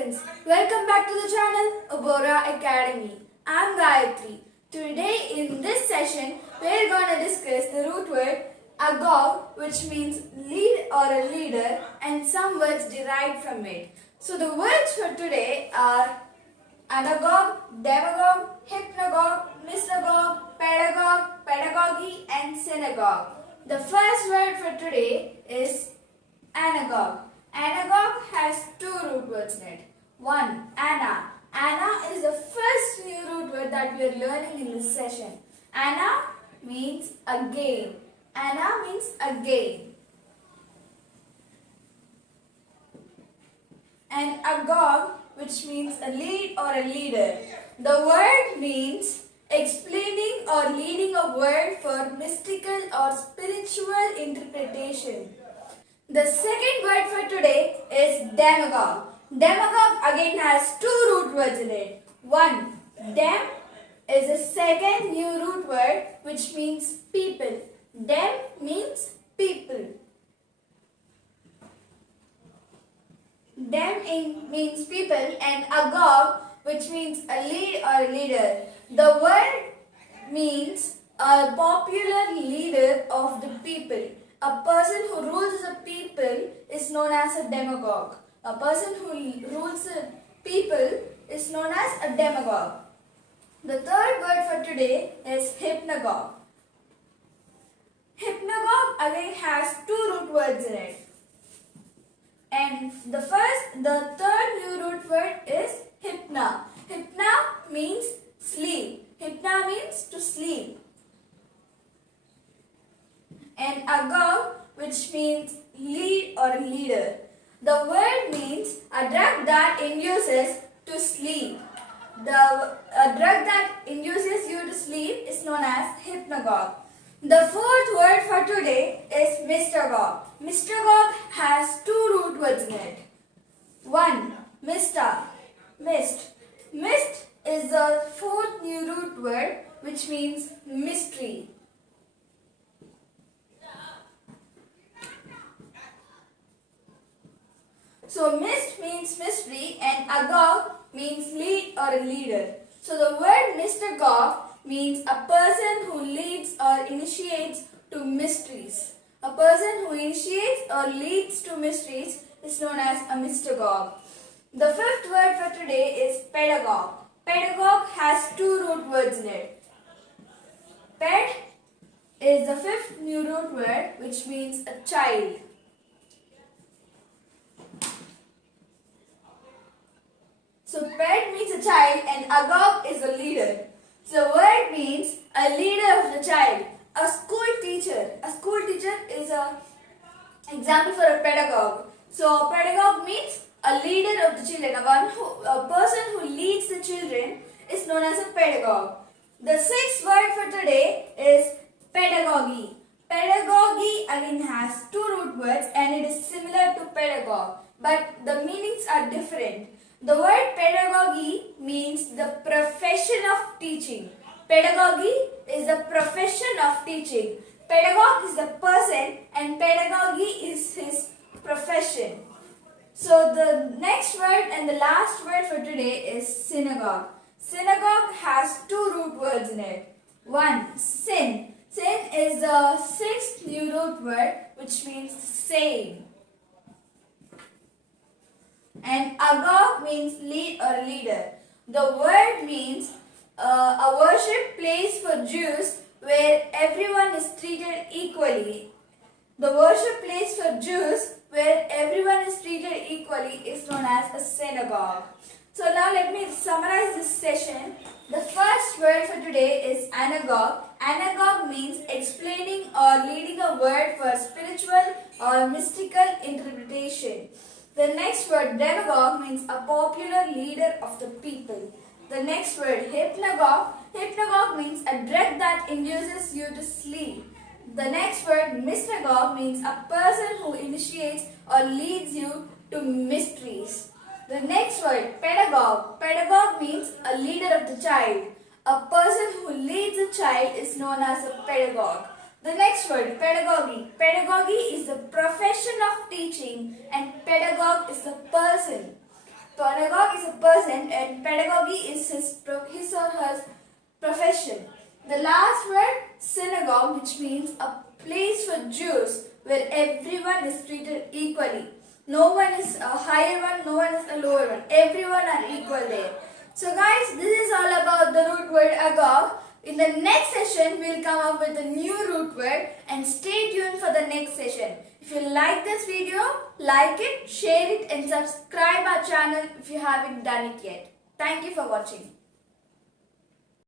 students, welcome back to the channel OBORRA Academy. I am Gayatri. Today in this session, we are going to discuss the root word Agog, which means lead or a leader, and some words derived from it. So the words for today are anagogue, demagogue, hypnagogue, mystagogue, pedagogue, pedagogy, and synagogue. The first word for today is anagogue. Anagogue has two root words in it. One, ana. Ana is the first new root word that we are learning in this session. Ana means again. Ana means again. And agog, which means a lead or a leader. The word means explaining or leading a word for mystical or spiritual interpretation. The second word for today is demagogue. Demagogue again has two root words in it. One, dem is the second new root word which means people. Dem means people. Dem means people, and agog, which means a lead or a leader. The word means a popular leader of the people. A person who rules the people is known as a demagogue. A person who rules the people is known as a demagogue. The third word for today is hypnagogue. Hypnagogue again has two root words in it. And the third new root word is hypna. Hypna means sleep. Hypna means to sleep. And agog, which means lead or leader. The word means a drug that induces to sleep. A drug that induces you to sleep is known as hypnagogue. The fourth word for today is mystagogue. Mystagogue has two root words in it. One, mista, mist. Mist is the fourth new root word which means mystery. So mist means mystery and agog means lead or a leader. So the word mystagogue means a person who leads or initiates to mysteries. A person who initiates or leads to mysteries is known as a mystagogue. The fifth word for today is pedagogue. Pedagogue has two root words in it. Ped is the fifth new root word which means a child. So ped means a child and agog is a leader. So the word means a leader of the child. A school teacher. A school teacher is an example for a pedagogue. So a pedagogue means a leader of the children. A person who leads the children is known as a pedagogue. The sixth word for today is pedagogy. Pedagogy again has two root words and it is similar to pedagogue, but the meanings are different. The word pedagogy means the profession of teaching. Pedagogy is the profession of teaching. Pedagogue is the person and pedagogy is his profession. So the next word and the last word for today is synagogue. Synagogue has two root words in it. One, sin. Sin is the sixth new root word which means same. And agog means lead or leader. The word means a worship place for Jews where everyone is treated equally. The worship place for Jews where everyone is treated equally is known as a synagogue. So now let me summarize this session. The first word for today is anagogue. Anagogue means explaining or leading a word for spiritual or mystical interpretation. The next word demagogue means a popular leader of the people. The next word hypnagogue. Hypnagogue means a drug that induces you to sleep. The next word mystagogue means a person who initiates or leads you to mysteries. The next word pedagogue. Pedagogue means a leader of the child. A person who leads a child is known as a pedagogue. The next word, pedagogy. Pedagogy is the profession of teaching and pedagogue is the person. Pedagogue is a person and pedagogy is his or her profession. The last word, synagogue, which means a place for Jews where everyone is treated equally. No one is a higher one, no one is a lower one. Everyone are equal there. So guys, this is all about the root word Agog. In the next session, we'll come up with a new root word and stay tuned for the next session. If you like this video, like it, share it and subscribe our channel if you haven't done it yet. Thank you for watching.